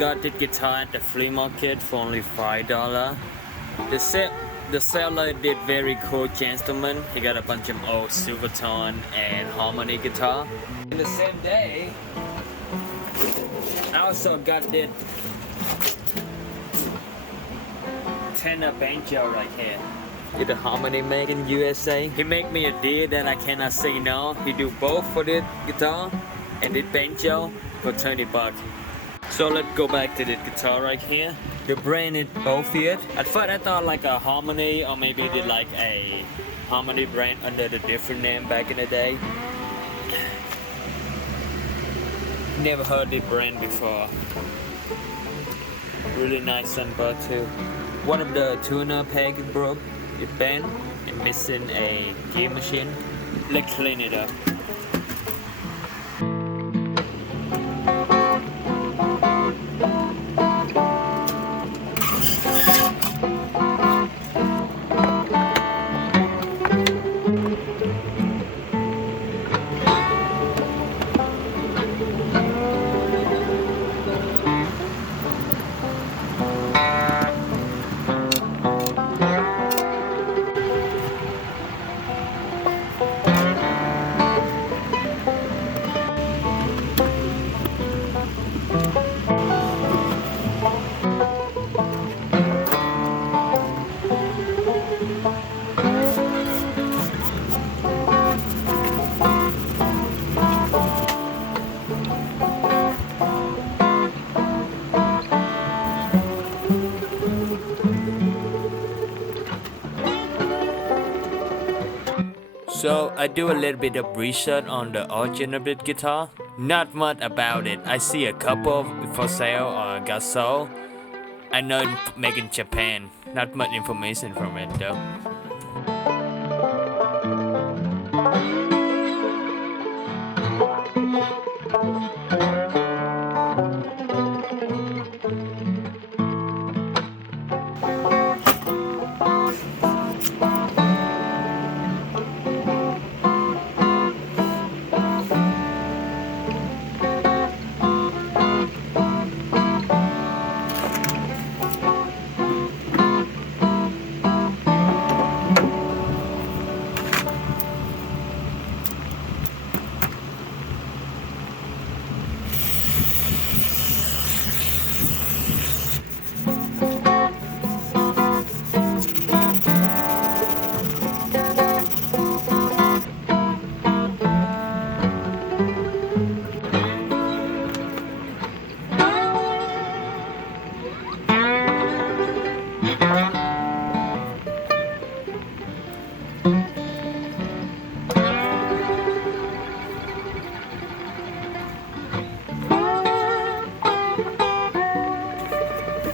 got the guitar at the flea market for only $5. The seller did very cool gentleman. He got a bunch of old silver tone and harmony guitar. In the same day, I also got this tenor banjo right here. It's a harmony made in USA. He make me a deal that I cannot say no. He do both for this guitar and this banjo for $20. So let's go back to this guitar right here. The brand is Ophid. At first I thought like a harmony, or maybe they like a harmony brand under the different name back in the day. Never heard this brand before. Really nice sunbird too. One of the tuner peg broke. It's bent and missing a gear machine. Let's clean it up. So I do a little bit of research on the origin of the guitar. Not much about it. I see a couple for sale or got sold. I know it's made in Japan. Not much information from it though.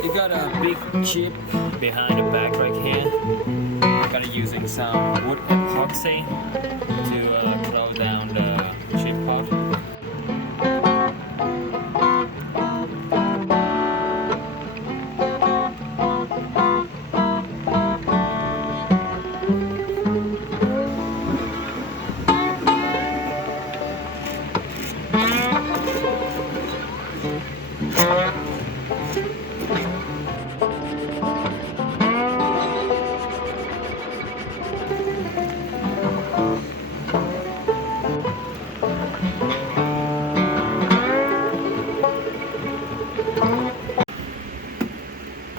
You got a big chip behind the back right here. Got it using some wood epoxy to close down the chip pot.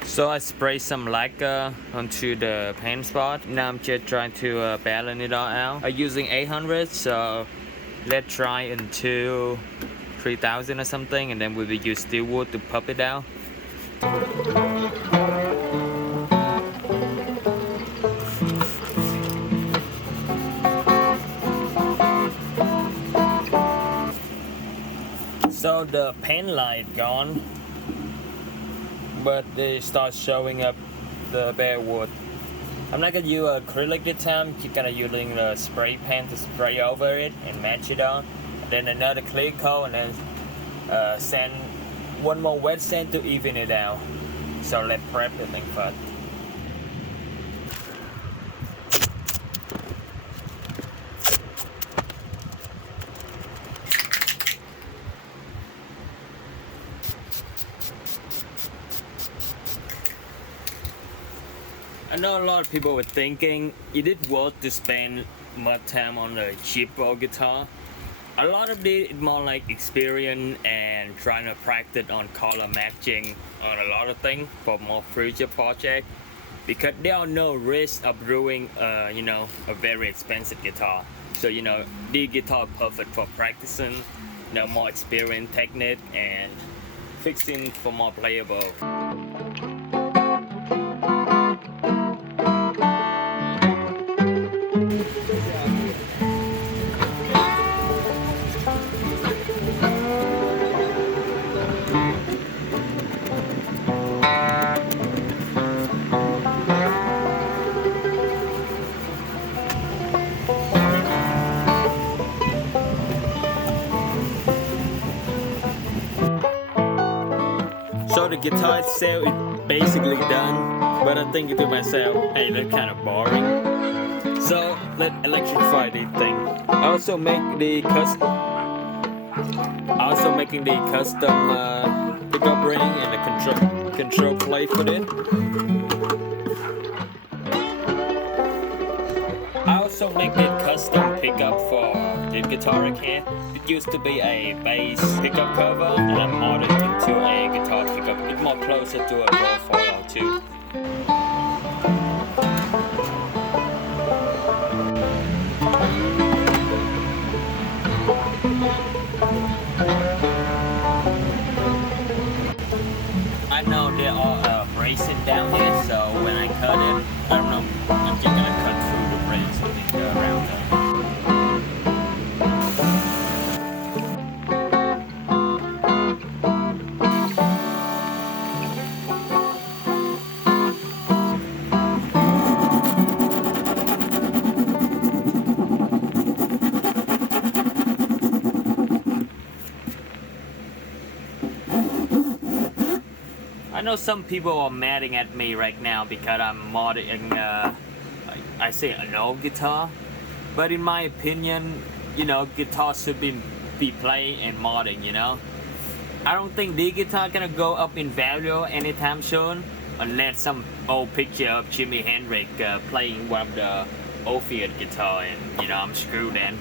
So I sprayed some lacquer onto the paint spot. Now I'm just trying to balance it all out. I'm using 800, so let's try until 3000 or something, and then we will use steel wool to pop it out. So the paint light gone, but they start showing up the bare wood. I'm not gonna use acrylic this time. You're gonna using the spray paint to spray over it and match it on. And then another clear coat, and then sand one more wet sand to even it out. So let's prep the thing first. know a lot of people were thinking, is it worth to spend much time on a cheaper guitar? A lot of it is more like experience and trying to practice on color matching on a lot of things for more future projects, because there are no risk of ruining a very expensive guitar. So the guitar perfect for practicing, more experience technique and fixing for more playable. So the guitar itself is basically done, but I think to myself, hey, that's kind of boring. So let's electrify the thing. I also making the custom pickup ring and a control plate for it. I also make the custom pickup for the guitar here. It used to be a bass pickup cover, and I modded it into a guitar pickup. It's more closer to a profile too. I know there are braces down here, so when I cut it, I don't know, I'm just gonna cut through the brace and go around them. I know some people are mad at me right now because I'm modding, I say an old guitar, but in my opinion, guitar should be played and modding, I don't think the guitar gonna go up in value anytime soon, unless some old picture of Jimi Hendrix playing one of the Orpheus guitar, and I'm screwed then.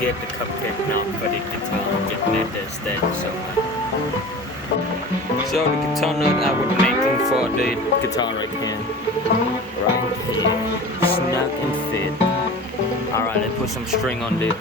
Get the cupcake now for the guitar, get made the stand so much. So the guitar nut I was making for the guitar right here, snug and fit. Alright, let's put some string on it.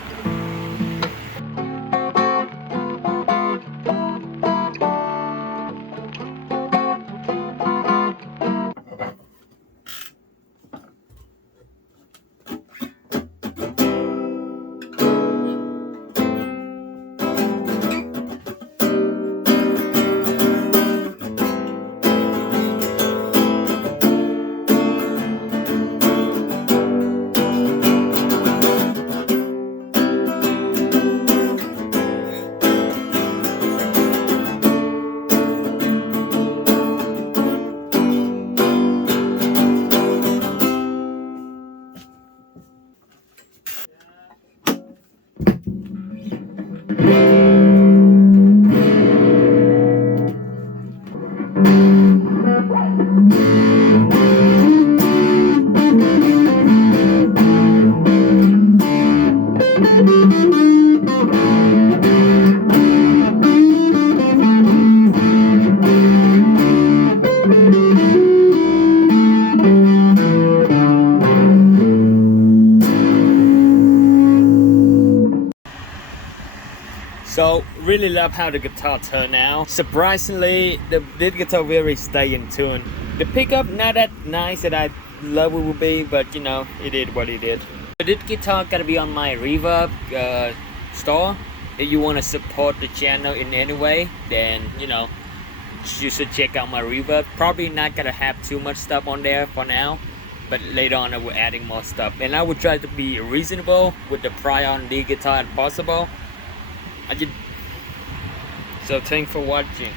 really love how the guitar turned out. Surprisingly, this guitar very stay in tune. The pickup not that nice that I love it would be, but you know, it did what it did. This guitar gotta be on my Reverb store. If you want to support the channel in any way, then you know, you should check out my Reverb. Probably not gonna have too much stuff on there for now, but later on I will adding more stuff, and I will try to be reasonable with the price on the guitar if possible. So thanks for watching.